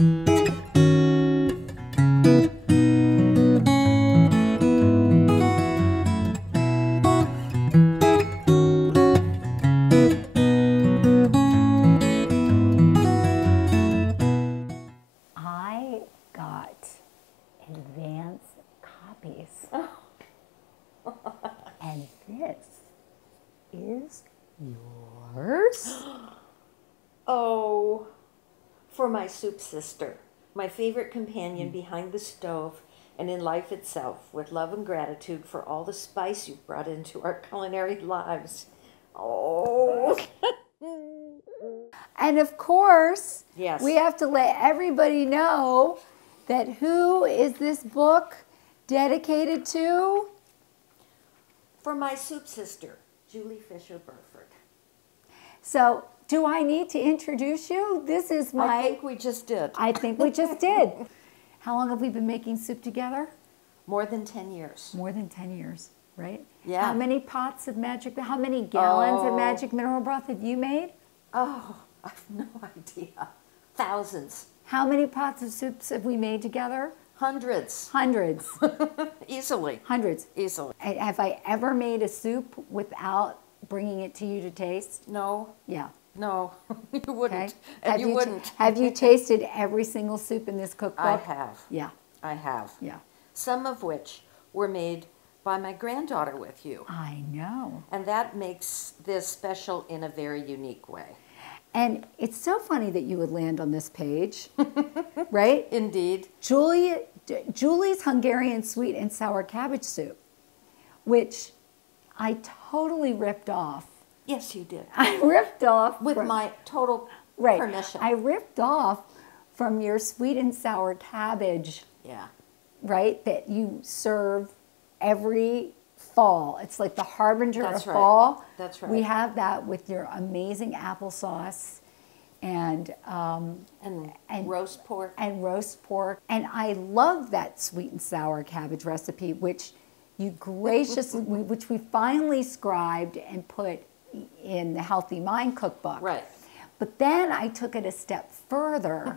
I got advance copies. And this is yours? Oh, for my soup sister, my favorite companion behind the stove and in life itself, with love and gratitude for all the spice you've brought into our culinary lives. Oh. And of course, Yes. we have to let everybody know that who is this book dedicated to? For my soup sister, Julie Fisher Burford. So, do I need to introduce you? This is my... I think we just did. I think we just did. How long have we been making soup together? More than 10 years. More than 10 years, right? Yeah. How many pots of magic, how many gallons of magic mineral broth have you made? Oh, I have no idea. Thousands. How many pots of soups have we made together? Hundreds. Hundreds. Easily. Hundreds. Easily. Have I ever made a soup without bringing it to you to taste? No. Yeah. No, you wouldn't. Okay. And you wouldn't. Have you tasted every single soup in this cookbook? I have. Yeah. I have. Yeah. Some of which were made by my granddaughter with you. I know. And that makes this special in a very unique way. And it's so funny that you would land on this page, right? Indeed. Julie's Hungarian sweet and sour cabbage soup, which I totally ripped off. Yes, you did. I ripped off. With my total right. permission. I ripped off from your sweet and sour cabbage, Yeah. right, that you serve every fall. It's like the harbinger That's of right. fall. That's right. We have that with your amazing applesauce and roast pork. And roast pork. And I love that sweet and sour cabbage recipe, which you graciously, which we finally scribed and put in the Healthy Mind cookbook. Right. But then I took it a step further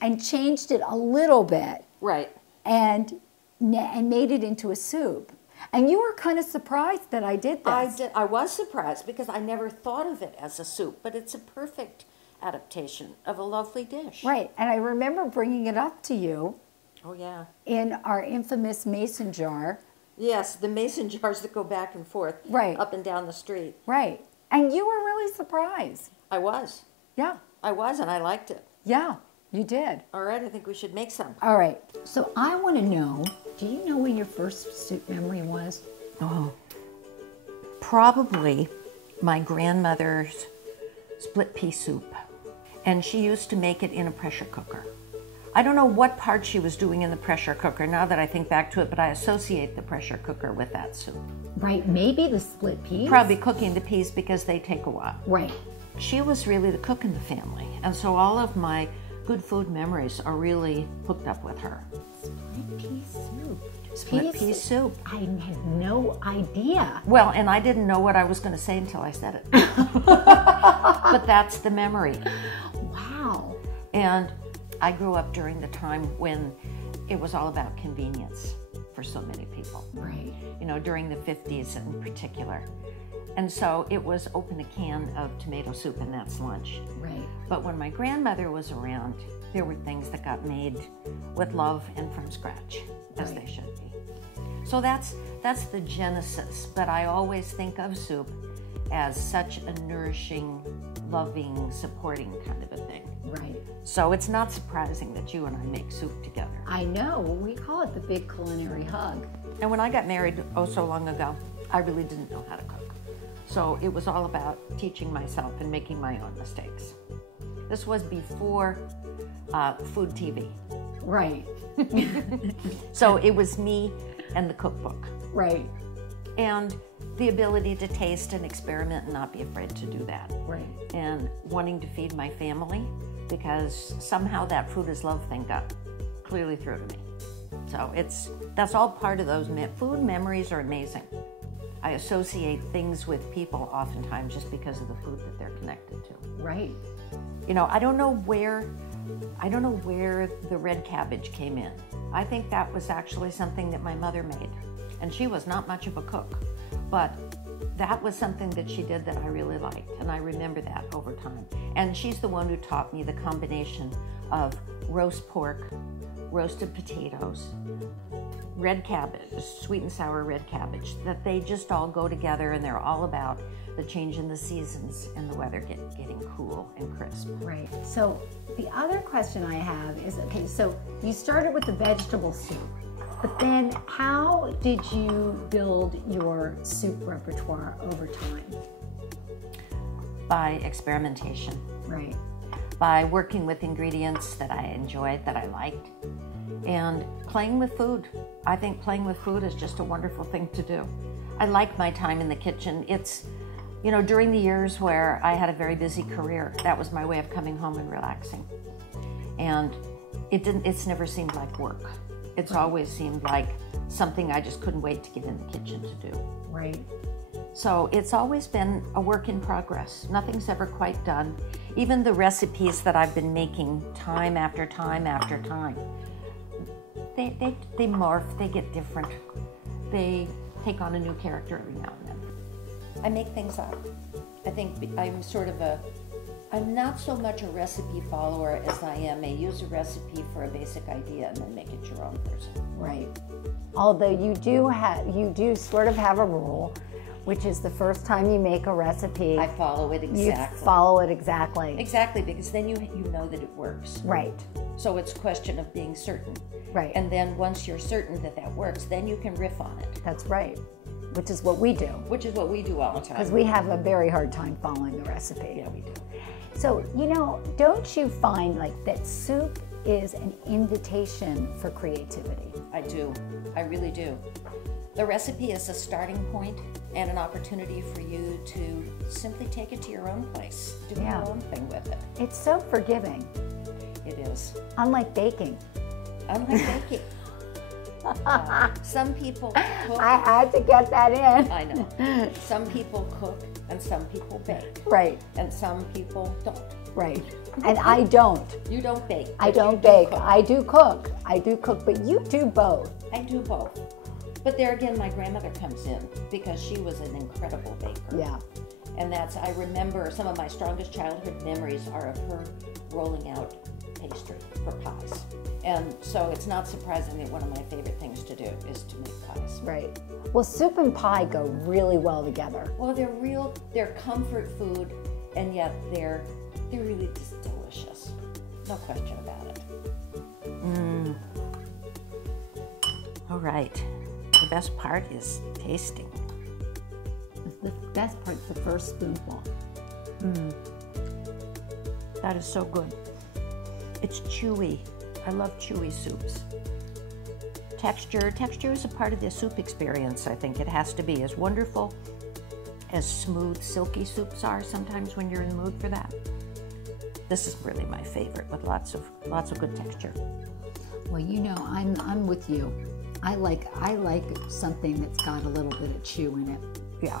and changed it a little bit. Right. And made it into a soup. And you were kind of surprised that I did this. I was surprised because I never thought of it as a soup, but it's a perfect adaptation of a lovely dish. Right. And I remember bringing it up to you. Oh, yeah. In our infamous mason jar. Yes, the mason jars that go back and forth. Right. Up and down the street. Right. And you were really surprised. I was. Yeah. I was, and I liked it. Yeah, you did. All right, I think we should make some. All right. So I want to know, do you know when your first soup memory was? Oh, probably my grandmother's split pea soup. And she used to make it in a pressure cooker. I don't know what part she was doing in the pressure cooker now that I think back to it, but I associate the pressure cooker with that soup. Right, maybe the split peas? Probably cooking the peas because they take a while. Right. She was really the cook in the family, and so all of my good food memories are really hooked up with her. Split pea soup. Split pea soup. I had no idea. Well, and I didn't know what I was going to say until I said it. But that's the memory. Wow. And I grew up during the time when it was all about convenience for so many people. Right. You know, during the 50s in particular. And so it was open a can of tomato soup and that's lunch. Right. But when my grandmother was around, there were things that got made with love and from scratch, as they should be. So that's the genesis. But I always think of soup as such a nourishing, loving, supporting kind of a thing. Right. So it's not surprising that you and I make soup together. I know. We call it the big culinary hug. And when I got married oh so long ago, I really didn't know how to cook. So it was all about teaching myself and making my own mistakes. This was before food TV. Right. So it was me and the cookbook. Right. And the ability to taste and experiment and not be afraid to do that. Right. And wanting to feed my family because somehow that food is love thing got clearly through to me. So that's all part of those food memories are amazing. I associate things with people oftentimes just because of the food that they're connected to. Right. You know, I don't know where I don't know where the red cabbage came in. I think that was actually something that my mother made. And she was not much of a cook, but that was something that she did that I really liked, and I remember that over time. And she's the one who taught me the combination of roast pork, roasted potatoes, red cabbage, sweet and sour red cabbage, that they just all go together, and they're all about the change in the seasons and the weather getting cool and crisp. Right. So the other question I have is, okay, so you started with the vegetable soup, but then how did you build your soup repertoire over time? By experimentation. Right. By working with ingredients that I enjoyed, that I liked, and playing with food. I think playing with food is just a wonderful thing to do. I like my time in the kitchen. It's, you know, during the years where I had a very busy career, that was my way of coming home and relaxing. And it's never seemed like work. It's always seemed like something I just couldn't wait to get in the kitchen to do. Right. So it's always been a work in progress. Nothing's ever quite done. Even the recipes that I've been making time after time after time, they morph, they get different. They take on a new character every now and then. I make things up. I think I'm not so much a recipe follower as I am use a recipe for a basic idea and then make it your own person. Right. Although you do sort of have a rule, which is the first time you make a recipe, I follow it exactly. You follow it exactly. Exactly, because then you know that it works. Right. So it's a question of being certain. Right. And then once you're certain that that works, then you can riff on it. That's right. Which is what we do. Which is what we do all the time. Because we have a very hard time following the recipe. Yeah, we do. So, you know, don't you find like that soup is an invitation for creativity? I do. I really do. The recipe is a starting point and an opportunity for you to simply take it to your own place, do your own thing with it. It's so forgiving. It is. Unlike baking. Unlike baking. Some people cook. I had to get that in. I know. Some people cook and some people bake. Right. And some people don't. Right. And I don't. You don't bake. I don't bake. I do cook. I do cook, but you do both. I do both. But there again, my grandmother comes in because she was an incredible baker. Yeah. And I remember some of my strongest childhood memories are of her rolling out pastry for pies. And so it's not surprising that one of my favorite things to do is to make pies. Right. Well, soup and pie go really well together. Well, they're comfort food, and yet they're really just delicious. No question about it. All right. The best part is tasting. The best part's the first spoonful. That is so good. It's chewy. I love chewy soups. Texture is a part of the soup experience, I think. It has to be as wonderful as smooth, silky soups are sometimes when you're in the mood for that. This is really my favorite, with lots of good texture. Well, you know, I'm with you. I like something that's got a little bit of chew in it. Yeah.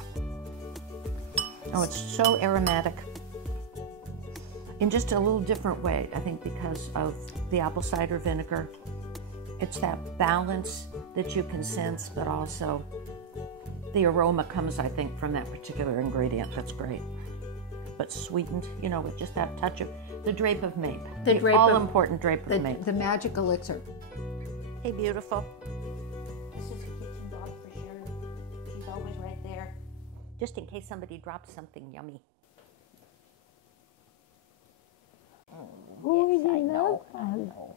Oh, it's so aromatic. In just a little different way, I think, because of the apple cider vinegar. It's that balance that you can sense, but also the aroma comes, I think, from that particular ingredient. That's great. But sweetened, you know, with just that touch of the drape of mape. The all-important drape of mape. The magic elixir. Hey, beautiful. This is a kitchen dog for sure. She's always right there, just in case somebody drops something yummy. Oh, yes, I know.